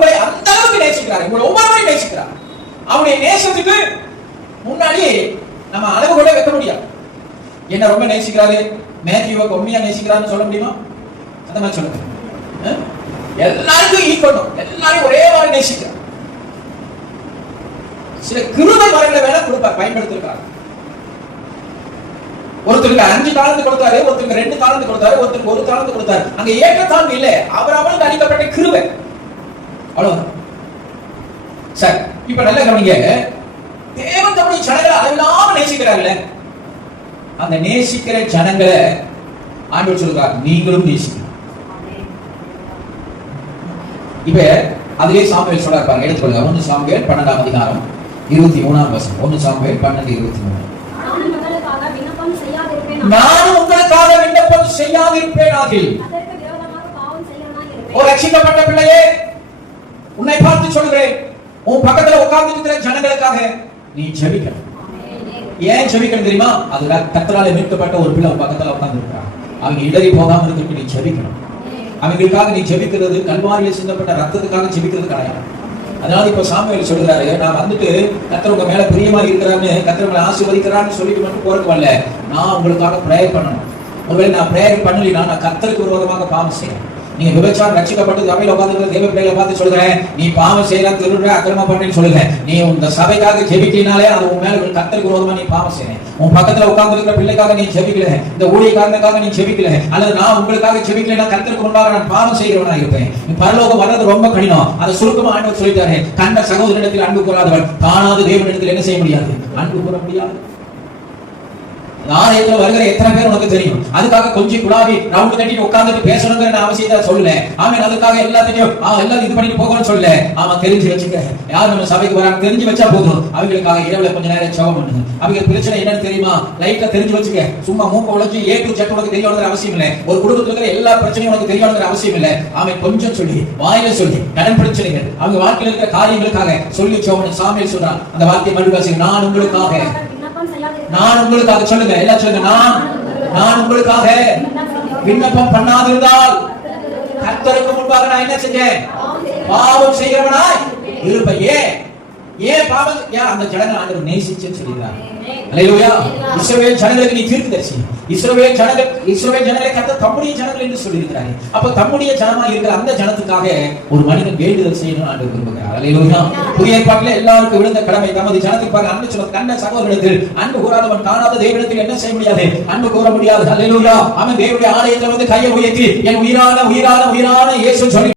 உங்களை அந்த அளவுக்கு நேசிக்கிறார், உங்களை ஒவ்வொருவரையும் நேசிக்கிறார். அவருடைய நேசத்துக்கு முன்னாடி நம்ம அளவு கூட வைக்க முடியாது. என்ன ரொம்ப நேசிக்கிறாரு, மேத்யூவை கம்மியா நேசிக்கிறாருன்னு சொல்ல முடியுமா? அந்த மாதிரி சொல்லுங்க. எல்லாருக்கும் ஈக்குவல், எல்லாரும் ஒரே மாதிரி நேசிக்கிறார். சில கிருபை வரங்களை வேணா கொடுப்பார், பயன்படுத்திருக்காரு. ஒருத்தருக்கு 5 தாளந்து கொடுத்தாரு, ஒருத்தருக்கு 2 தாளந்து கொடுத்தாரு, ஒருத்தருக்கு 1 தாளந்து கொடுத்தாரு. அங்க ஏற்றத்தாழ்வு இல்ல, அவருக்கு அளிக்கப்பட்ட கிருபை அவ்வளவுதான். சரி, இப்ப நல்ல கவனிங்க. தேவன் தம்முடைய ஜனங்களை அளவில்லாம நேசிக்கிறார்ல, அந்த நேசிக்கிற ஜனங்களை ஆண்டவர் சொல்றார், நீங்களும் நேசிக்கணும். இப்ப அதிலே சாமுவேல் சொல்றார் பாருங்க, எடுத்துக்கொள்ளுங்க. 1 சாமுவேல் 12ஆம் அதிகாரம் 23ஆம் வசனம். 1 சாமுவேல் 12:23. நானும் உங்களுக்காக விண்ணப்பம் செய்யாதிருப்பேனாகில். ஒரு ரட்சிக்கப்பட்ட பிள்ளையே, உன்னை பார்த்து சொல்கிறேன், உன் பக்கத்துல உட்கார்ந்து இருக்கிற ஜனங்களுக்காக நீ ஜெபிக்கணும். ஏன் ஜெபிக்கணும் தெரியுமா? அது கர்த்தராலே மீட்கப்பட்ட ஒரு பிள்ளை பக்கத்துல உட்கார்ந்து இருக்கிறான். அவங்க இடறி போகாம இருக்க நீ ஜெபிக்கணும். அவங்களுக்காக நீ ஜெபிக்கிறது கல்வாரியில் சிந்தப்பட்ட ரத்தத்துக்காக ஜெபிக்கிறது கிடையாது. அதனால இப்ப சாமுவேல் சொல்றாரு, நான் வந்துட்டு கர்த்தர் உங்க மேல பிரியமா இருக்கிறான்னு, கர்த்தர் உங்களை ஆசீர்வதிக்கிறான்னு சொல்லிட்டு மட்டும் போறதுக்கு வரல, நான் உங்களுக்காக பிரேயர் பண்ணணும். ஒருவேளை நான் பிரேயர் பண்ணலைன்னா நான் கர்த்தருக்கு விரோதமாக பாவம் செய்யணும். நீங்க விபச்சாரம் ரட்சிக்கப்பட்டு சபையில உட்கார்ந்து தேவ பிள்ளைகளை பார்த்து சொல்றேன், நீ பாவம் செய்யலாம், திருடுற, அக்கிரமம் பண்ணேன்னு சொல்லுங்க. நீ இந்த சபைக்காக ஜெபிக்கினாலே அது உன் மேல கர்த்தருக்கு விரோதமா நீ பாவம் செய்யணும். உன் பக்கத்துல உட்கார்ந்து இருக்கிற பிள்ளைக்காக நீ ஜெபிக்கல, இந்த ஊழியக்காரனுக்காக நீ ஜெபிக்கல, அல்லது நான் உங்களுக்காக ஜெபிக்கலைன்னா கர்த்தருக்கு முன்பாக நான் பாவம் செய்கிறவனா இருப்பேன். பரலோகம் வர்றது ரொம்ப கடினம். அதை சுருக்கமா ஆண்டவர் சொல்லிட்டாரு, கண்ட சகோதரனிடத்தில் அன்பு கூறாதவன் காணாத தேவனிடத்தில் என்ன செய்ய முடியாது? அன்பு கூற முடியாது. ஆலயத்துல வருகிற எத்தனை பேர் உனக்கு தெரியும்? அதுக்காக கொஞ்சம் குழாவி ரவுண்ட் கட்டிட்டு உட்கார்ந்துட்டு பேசணுங்கிற அவசியத்தை சொல்லல. ஆமென். அதுக்காக எல்லாத்தையும் எல்லாரும் இது பண்ணிட்டு போகணும்னு சொல்லல. ஆமா, தெரிஞ்சு வச்சுக்க. யார் நம்ம சபைக்கு வராங்க தெரிஞ்சு வச்சா போதும். அவங்களுக்காக இரவுல கொஞ்ச நேரம் ஜெபம் பண்ணுங்க. அவங்க பிரச்சனை என்னன்னு தெரியுமா? லைட்டா தெரிஞ்சு வச்சுக்க. சும்மா மூக்க உழைச்சு A to Z உனக்கு தெரியணுங்கிற அவசியம் இல்லை. ஒரு குடும்பத்துல இருக்கிற எல்லா பிரச்சனையும் உனக்கு தெரியணுங்கிற அவசியம் இல்லை. ஆமென். கொஞ்சம் சொல்லி, வாயில சொல்லி, கடன் பிரச்சனைகள், அவங்க வாழ்க்கையில் இருக்கிற காரியங்களுக்காக சொல்லி ஜெபம். சாமுவேல் சொல்றான் அந்த வார்த்தையை மறுவாசிங்க, நான் உங்களுக்காக, நான் உங்களுக்காக சொல்லுங்க, எல்லாம் சொல்லுங்க, நான் உங்களுக்காக விண்ணப்பம் பண்ணாதிருந்தால் கர்த்தருக்கு முன்பாக நான் என்ன செஞ்சேன்? பாவம் செய்கிறவனாய் இருப்பேன். ஏன் பாவம்? அந்த ஜனங்களை ஆண்டவர் நேசிச்சேன்னு சொல்லிடுறார். அல்லேலூயா. இஸ்ரவேல் ஜனங்களுக்கு நீ தீர்க்கதரிசி. இஸ்ரவேல் ஜனங்களை கர்த்தர் தம்முடைய ஜனங்கள் என்று சொல்லியிருக்கிறார். அப்ப தம்முடைய ஜனமா இருக்கிற அந்த ஜனத்துக்காக ஒரு மனிதன் வேண்டுதல் செய்யணும்னு ஆண்டவர் விரும்புகிறார். அல்லேலூயா. புதிய ஏற்பாட்டிலே எல்லாருக்கும் விழுந்த கடமை, தமது ஜனத்துக்காக அன்பு சொல்ல, கண்ட சகோதரனிடத்தில் அன்பு கூறாதவன் காணாத தேவனிடத்தில் என்ன செய்ய முடியாது? அன்பு கூற முடியாது. அல்லேலூயா. அவன் தேவனுடைய ஆலயத்தில் வந்து கையை உயர்த்தி என் உயிரான உயிரான உயிரான இயேசு சொல்லி